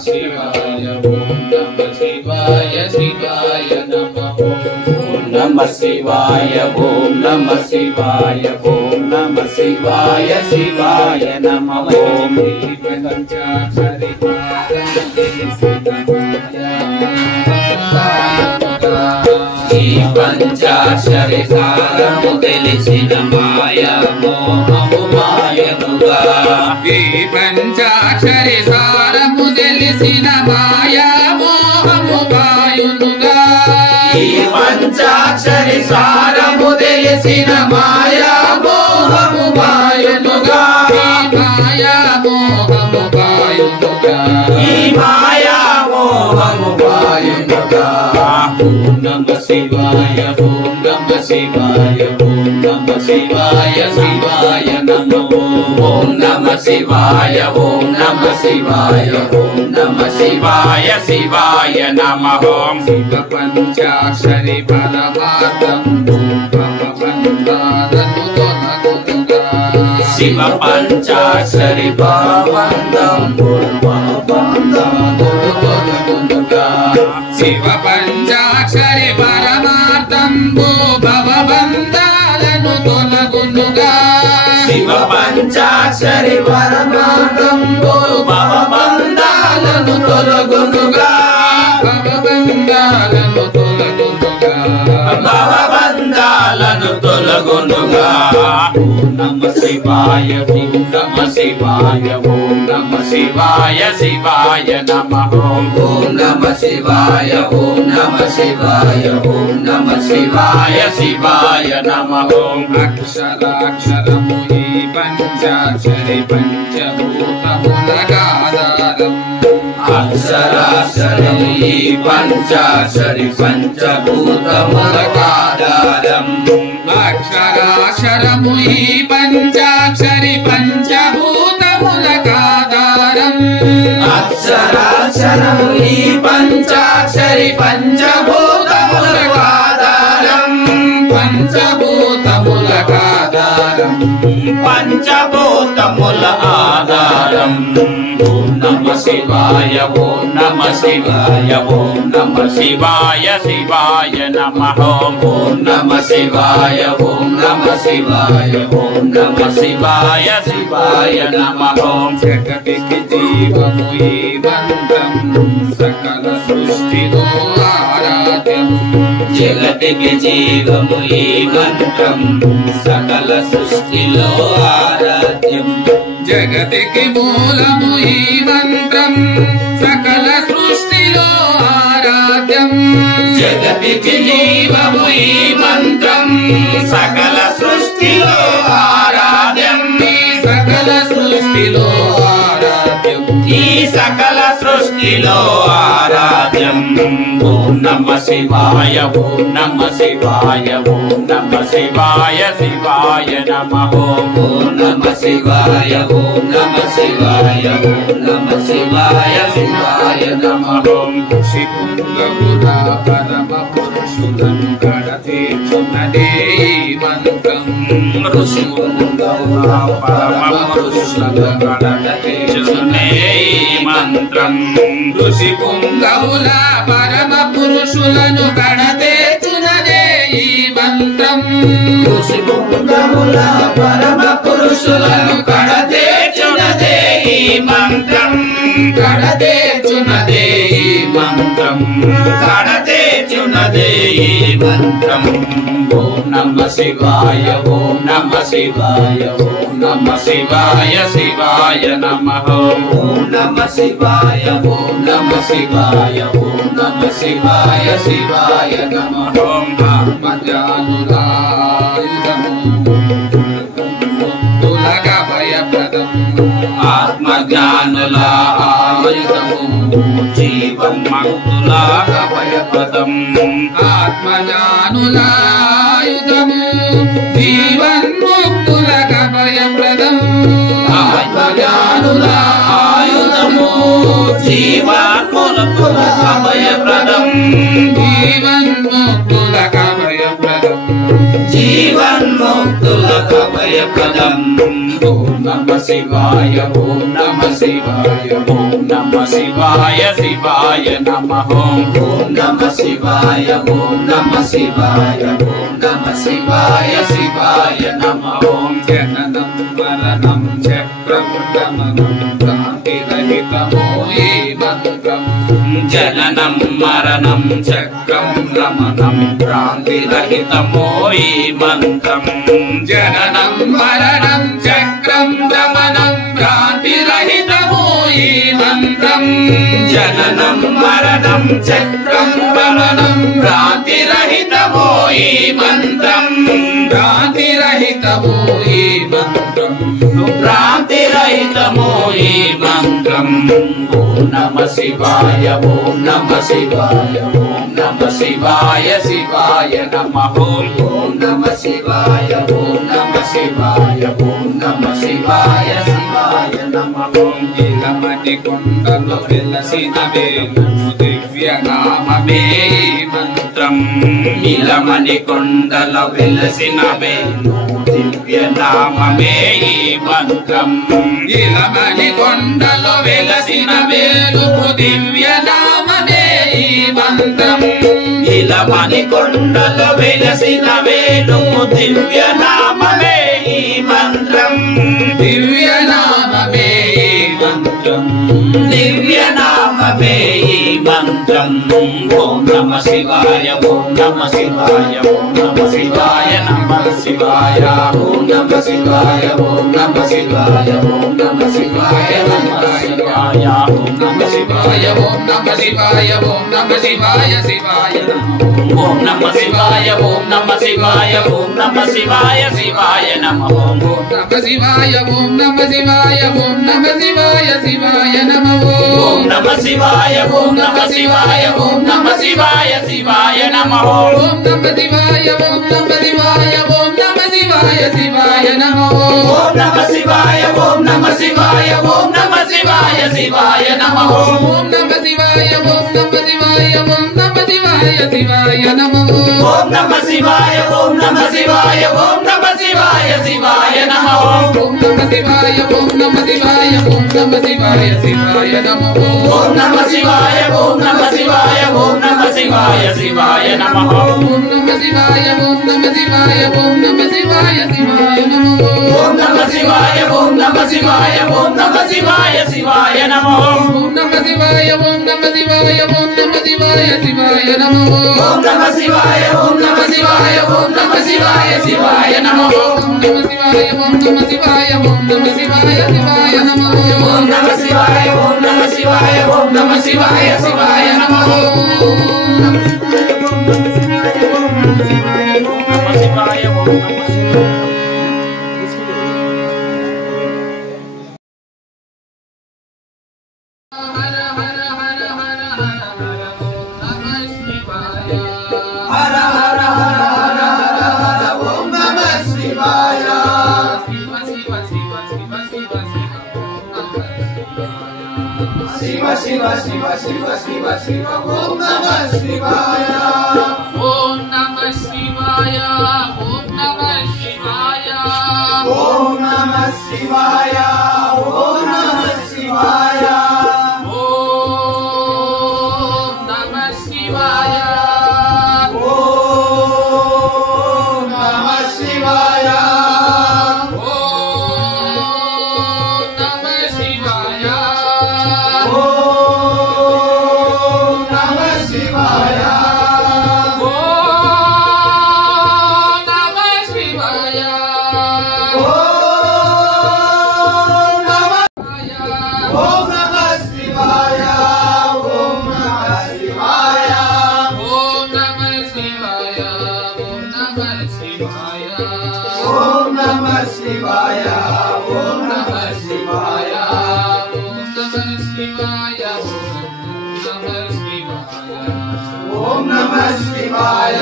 शिवाय ओम नमः शिवाय शिवाय नमः ओम नमः शिवाय ओम नमः शिवाय ओम नमः शिवाय शिवाय नमः ओम पंचाक्षरी सारము తెలిసిన మాయా మోహము మాయనుగా ఈ పంచాక్షరి సారము తెలిసిన మాయా మోహము మాయనుగా ఈ పంచాక్షరి సారము తెలిసిన మాయా మోహము మాయనుగా ఈ మాయా మోహము మాయనుగా ఓం నమః శివాయ ఓం నమః శివాయ ఓం నమః శివాయ శివాయ నమః ఓం నమః శివాయ ఓం నమః శివాయ ఓం నమః శివాయ శివాయ నమః శివ పంచాక్షరి పరమార్థం శివ పంచాక్షరి పరమార్థం శివ పంచాక్షరి పరమార్థం భవబంధాలను తొలగునుగా శివ పంచాక్షరి పరమార్థం భవబంధాలను తొలగునుగా భవబంధాలను తొలగునుగా భవబంధాలను తొలగునుగా ఓం నమః శివాయ ఓం నమః శివాయ ఓం నమః శివాయ శివాయ నమః ఓం నమః శివాయ ఓం నమః శివాయ ఓం నమః శివాయ శివాయ నమః అక్షరాక్షరము ఈ పంచాక్షరి పంచభూతములకాధారం అక్షరాక్షరము ఈ పంచాక్షరి పంచభూతములకాధారం అక్షరాక్షరము ఈ పంచాక్షరి పంచభూతములకాధారం అక్షరాక్షరము ఈ పంచాక్షరి పంచభూతములకాధారం పంచభూతములకాధారం పంచభూతముల ఆధారం ఓం నమః శివాయ ఓం నమః శివాయ ఓం నమః శివాయ శివాయ నమః ఓం నమః శివాయ ఓం నమః శివాయ ఓం నమః శివాయ శివాయ నమః జగతికి జీవము ఈ మంత్రం సకల సృష్టిలో ఆరాధ్యం జగతికి జీవము ఈ మంత్రం సకల సృష్టిలో ఆరాధ్యం జగతికి మూలము ఈ మంత్రం సకల సృష్టిలో ఆరాధ్యం జగతికి జీవము ఈ మంత్రం సకల సృష్టిలో ఆరాధ్యం ఈ సకల సృష్టిలో ఆరాధ్యం ఈ సకల సృష్టిలో ఆరాధ్యం ఓం నమః శివాయ ఓం నమః శివాయ ఓం నమః శివాయ శివాయ నమః ఓం నమః శివాయ ఓం నమః శివాయ ఓం నమః శివాయ శివాయ నమః శికుంగములా పరమ పురుషులను కడతీర్చున్నదే మంత్రం ఋషికుంగములా పరమ పురుషులను కడతీర్చునే మంత్రం ఋషికుంగములా పరమ పురుషులను కడతీర్చున్నదే ఈ మంత్రం ఋషికుంగములా పరమ పురుషులను కడతీర్చున్నదే ఈ మంత్రం కడతీర్చున్నదే ఈ మంత్రం కడతీర్చున్నదే ఈ మంత్రం ఓం నమః శివాయ ఓం నమః శివాయ ఓం నమః శివాయ శివాయ నమః ఓం నమః శివాయ ఓం నమః శివాయ ఓం నమః శివాయ శివాయ నమః ఆత్మజ్ఞానులాయుధము భయప్రదం ఆత్మజ్ఞానుల ఆయుధము జీవం మగ్గుల భయప్రదం ఆత్మజ్ఞానుల ఆయుధము జీవన్ముక్తుల భయప్రదం ఆత్మజ్ఞానుల ఆయుధము జీవన్ముక్తుల భయప్రదం జీవన్ముక్తుల భయప్రదం జీవన్ముక్తుల అభయప్రదం. ఓం నమః శివాయ ఓం నమః శివాయ ఓం నమః శివాయ శివాయ నమః. ఓం నమః శివాయ ఓం నమః శివాయ ఓం నమః శివాయ శివాయ నమః. జననం మరణం చక్రం గమనం క్రాంతిరహితమో ఈ మంత్రం. జననం మరణం చక్రం గమనం క్రాంతిరహితమో ఈ మంత్రం. జననం మరణం చక్రం గమనం క్రాంతిరహితమో ఈ మంత్రం. జననం మరణం చక్రం గమనం క్రాంతిరహితమో ఈ మంత్రం. క్రాంతిరహితమో ఈ మంత్రం. క్రాంతిరహితమో ఈ మంత్రం. ఓం నమః శివాయ ఓం నమః శివాయ ఓం నమః శివాయ శివాయ నమః. ఓం నమః శివాయ ఓం నమః శివాయ ఓం నమః శివాయ శివాయ నమః. ఇలమణి కొండలో వెలసిన వేలుపు దివ్య నామమే ఈ మంత్రం. ఇలమణి కొండలో వెలసిన వేలుపు దివ్య నామమే ఈ మంత్రం. ఇలమణి కొండలో వెలసిన వేలుపు దివ్య నామమే ఈ మంత్రం. ఇలమణి కొండలో వెలసిన వేలుపు దివ్య నామమే ఈ మంత్రం. దివ్య నామమే ఈ మంత్రం. దివ్య నామమే ఈ మంత్రం. ఓం నమః శివాయ ఓం నమః శివాయ ఓం నమః శివాయ నమః శివాయ. ఓం నమః శివాయ ఓం నమః శివాయ ఓం నమః శివాయ నమః శివాయ. ఓం నమః శివాయ ఓం నమః శివాయ ఓం నమః శివాయ శివాయ నమః. ఓం నమః శివాయ ఓం నమః శివాయ ఓం నమః శివాయ శివాయ నమః. ఓం నమః శివాయ ఓం నమః శివాయ ఓం నమః శివాయ శివాయ నమః. ఓం నమః శివాయ ఓం నమః శివాయ ఓం నమః శివాయ శివాయ నమః. ఓం నమః శివాయ ఓం నమః శివాయ ఓం నమః శివాయ శివాయ నమః. ఓం నమః శివాయ ఓం నమః శివాయ ఓం నమః శివాయ శివాయ నమః. ఓం నమః శివాయ ఓం నమః శివాయ ఓం నమః శివాయ శివాయ నమః. ఓం నమః శివాయ ఓం నమః శివాయ ఓం నమః శివాయ శివాయ నమః. ఓం నమః శివాయ ఓం నమః శివాయ ఓం నమః శివాయ శివాయ నమః. ఓం నమః శివాయ ఓం నమః శివాయ ఓం నమః శివాయ శివాయ నమః. ఓం నమః శివాయ ఓం నమః శివాయ ఓం నమః శివాయ శివాయ నమః. ఓం నమః శివాయ ఓం నమః శివాయ ఓం నమః శివాయ శివాయ నమః. ఓం నమః శివాయ ఓం నమః శివాయ ఓం నమః శివాయ శివాయ నమః. ఓం నమః శివాయ ఓం నమః శివాయ ఓం నమః శివాయ శివాయ నమః. ఓం నమః శివాయ ఓం నమః శివాయ ఓం నమః శివాయ శివాయ నమః. ఓం నమః శివాయ ఓం నమః శివాయ ఓం నమః శివాయ శివాయ నమః. హర హర హర హర హర హర ఓం నమః శివాయ. శివ శివ శివ శివ శివ శివ ఓం నమః శివాయ. ఓం నమః శివాయ ఓం నమః శివాయ ఓం నమః శివాయ ఓం నమః శివాయ ఓం నమః శివాయ ఓం నమః శివాయ ఓం నమః శివాయ ఓం నమః శివాయ ఓం నమః శివాయ ఓం నమః శివాయ ఓం నమః శివాయ ఓం నమః శివాయ ఓం నమః శివాయ ఓం నమః శివాయ ఓం నమః శివాయ ఓం నమః శివాయ ఓం నమః శివాయ ఓం నమః శివాయ